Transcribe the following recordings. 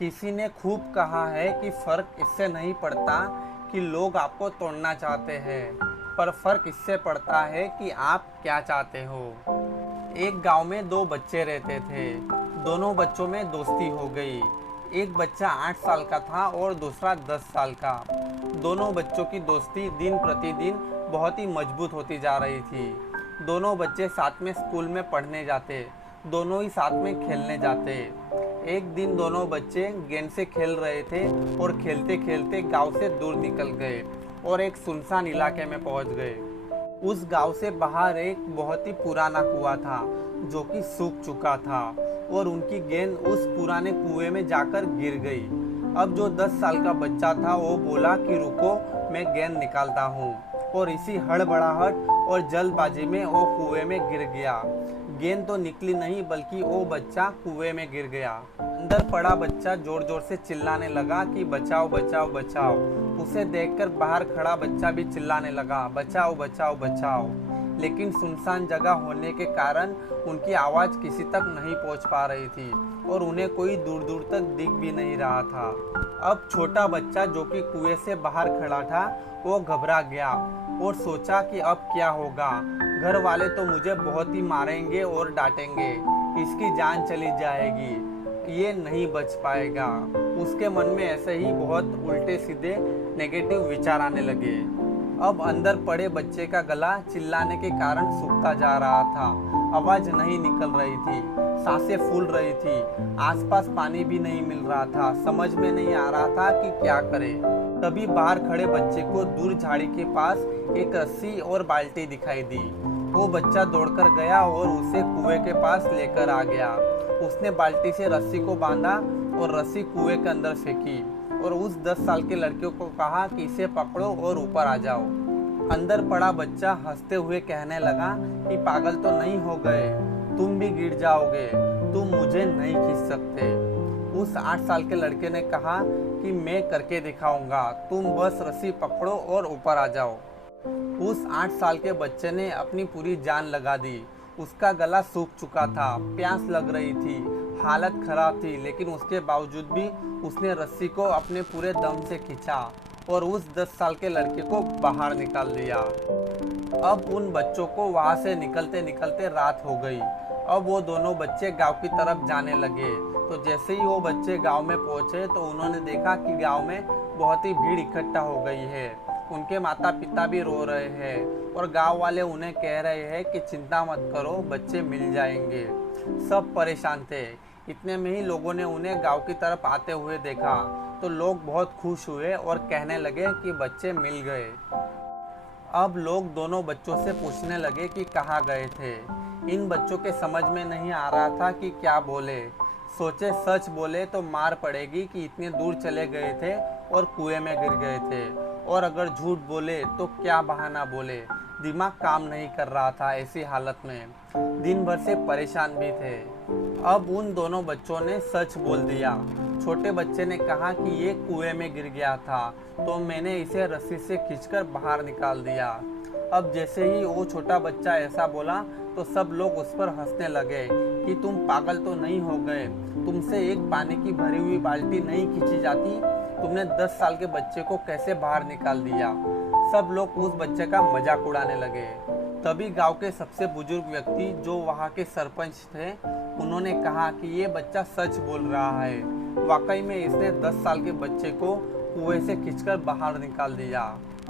किसी ने खूब कहा है कि फर्क इससे नहीं पड़ता कि लोग आपको तोड़ना चाहते हैं, पर फर्क इससे पड़ता है कि आप क्या चाहते हो। एक गांव में दो बच्चे रहते थे। दोनों बच्चों में दोस्ती हो गई। एक बच्चा 8 साल का था और दूसरा 10 साल का। दोनों बच्चों की दोस्ती दिन प्रतिदिन बहुत ही मजबूत होती जा रही थी। दोनों बच्चे साथ में स्कूल में पढ़ने जाते, दोनों ही साथ में खेलने जाते। एक दिन दोनों बच्चे गेंद से खेल रहे थे और खेलते खेलते गांव से दूर निकल गए और एक सुनसान इलाके में पहुंच गए। उस गांव से बाहर एक बहुत ही पुराना कुआं था जो कि सूख चुका था और उनकी गेंद उस पुराने कुएं में जाकर गिर गई। अब जो 10 साल का बच्चा था वो बोला कि रुको, मैं गेंद निकालता हूँ, और इसी हड़बड़ाहट और जल्दबाजी में वो कुएं में गिर गया। गेंद तो निकली नहीं बल्कि वो बच्चा कुएं में गिर गया। अंदर पड़ा बच्चा जोर जोर से चिल्लाने लगा कि बचाओ बचाओ बचाओ। उसे देखकर बाहर खड़ा बच्चा भी चिल्लाने लगा, बचाओ बचाओ बचाओ। लेकिन सुनसान जगह होने के कारण उनकी आवाज़ किसी तक नहीं पहुंच पा रही थी और उन्हें कोई दूर दूर तक दिख भी नहीं रहा था। अब छोटा बच्चा जो कि कुएं से बाहर खड़ा था वो घबरा गया और सोचा कि अब क्या होगा। घर वाले तो मुझे बहुत ही मारेंगे और डांटेंगे, इसकी जान चली जाएगी, ये नहीं बच पाएगा। उसके मन में ऐसे ही बहुत उल्टे सीधे नेगेटिव विचार आने लगे। अब अंदर पड़े बच्चे का गला चिल्लाने के कारण सूखता जा रहा था। आवाज नहीं निकल रही थी, सांसें फूल रही थी, आसपास पानी भी नहीं मिल रहा था। समझ में नहीं आ रहा था कि क्या करे। तभी बाहर खड़े बच्चे को दूर झाड़ी के पास एक रस्सी और बाल्टी दिखाई दी। वो बच्चा दौड़कर गया और उसे कुएं के पास लेकर आ गया। उसने बाल्टी से रस्सी को बांधा और रस्सी कुएं के अंदर फेंकी और उस 10 साल के लड़के को कहा कि इसे पकड़ो और ऊपर आ जाओ। अंदर पड़ा बच्चा हंसते हुए कहने लगा कि पागल तो नहीं हो गए, तुम भी गिर जाओगे, तुम मुझे नहीं खींच सकते। उस 8 साल के लड़के ने कहा कि मैं करके दिखाऊंगा, तुम बस रस्सी पकड़ो और ऊपर आ जाओ। उस 8 साल के बच्चे ने अपनी पूरी जान लगा दी। उसका गला सूख चुका था, प्यास लग रही थी, हालत खराब थी, लेकिन उसके बावजूद भी उसने रस्सी को अपने पूरे दम से खींचा और उस 10 साल के लड़के को बाहर निकाल दिया। अब उन बच्चों को वहां से निकलते निकलते रात हो गई। अब वो दोनों बच्चे गांव की तरफ जाने लगे। तो जैसे ही वो बच्चे गांव में पहुंचे तो उन्होंने देखा कि गांव में बहुत ही भीड़ इकट्ठा हो गई है। उनके माता पिता भी रो रहे हैं और गांव वाले उन्हें कह रहे हैं कि चिंता मत करो, बच्चे मिल जाएंगे। सब परेशान थे। इतने में ही लोगों ने उन्हें गांव की तरफ आते हुए देखा तो लोग बहुत खुश हुए और कहने लगे कि बच्चे मिल गए। अब लोग दोनों बच्चों से पूछने लगे कि कहाँ गए थे। इन बच्चों के समझ में नहीं आ रहा था कि क्या बोले। सोचे सच बोले तो मार पड़ेगी कि इतने दूर चले गए थे और कुएं में गिर गए थे, और अगर झूठ बोले तो क्या बहाना बोले। दिमाग काम नहीं कर रहा था ऐसी हालत में। दिन भर से परेशान भी थे। अब उन दोनों बच्चों ने सच बोल दिया। छोटे बच्चे ने कहा कि ये कुएं में गिर गया था तो मैंने इसे रस्सी से खींचकर बाहर निकाल दिया। अब जैसे ही वो छोटा बच्चा ऐसा बोला तो सब लोग उस पर हंसने लगे कि तुम पागल तो नहीं हो गए, तुमसे एक पानी की भरी हुई बाल्टी नहीं खींची जाती, तुमने 10 साल के बच्चे को कैसे बाहर निकाल दिया। सब लोग उस बच्चे का मजाक उड़ाने लगे। तभी गांव के सबसे बुजुर्ग व्यक्ति जो वहां के सरपंच थे, उन्होंने कहा कि ये बच्चा सच बोल रहा है, वाकई में इसने 10 साल के बच्चे को कुएं से खींचकर बाहर निकाल दिया।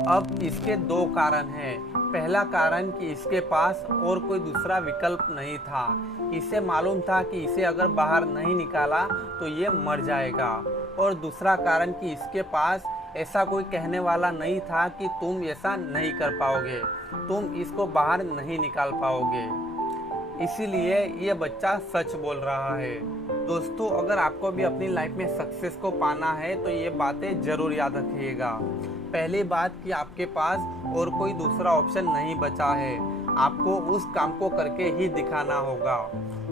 अब इसके दो कारण हैं। पहला कारण कि इसके पास और कोई दूसरा विकल्प नहीं था। इसे मालूम था कि इसे अगर बाहर नहीं निकाला तो ये मर जाएगा। और दूसरा कारण कि इसके पास ऐसा कोई कहने वाला नहीं था कि तुम ऐसा नहीं कर पाओगे, तुम इसको बाहर नहीं निकाल पाओगे। इसीलिए ये बच्चा सच बोल रहा है। दोस्तों, अगर आपको भी अपनी लाइफ में सक्सेस को पाना है तो ये बातें जरूर याद रखिएगा। पहली बात कि आपके पास और कोई दूसरा ऑप्शन नहीं बचा है, आपको उस काम को करके ही दिखाना होगा।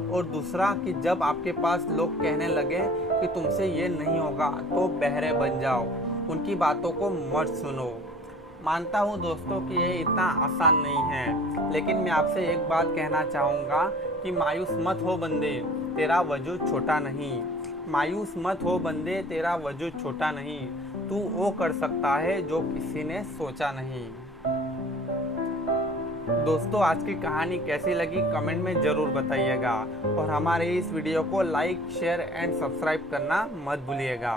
और दूसरा कि जब आपके पास लोग कहने लगे कि तुमसे ये नहीं होगा तो बहरे बन जाओ, उनकी बातों को मत सुनो। मानता हूँ दोस्तों कि ये इतना आसान नहीं है, लेकिन मैं आपसे एक बात कहना चाहूँगा कि मायूस मत हो बंदे, तेरा वजूद छोटा नहीं। मायूस मत हो बंदे, तेरा वजूद छोटा नहीं, तू वो कर सकता है जो किसी ने सोचा नहीं। दोस्तों, आज की कहानी कैसी लगी कमेंट में ज़रूर बताइएगा और हमारे इस वीडियो को लाइक शेयर एंड सब्सक्राइब करना मत भूलिएगा।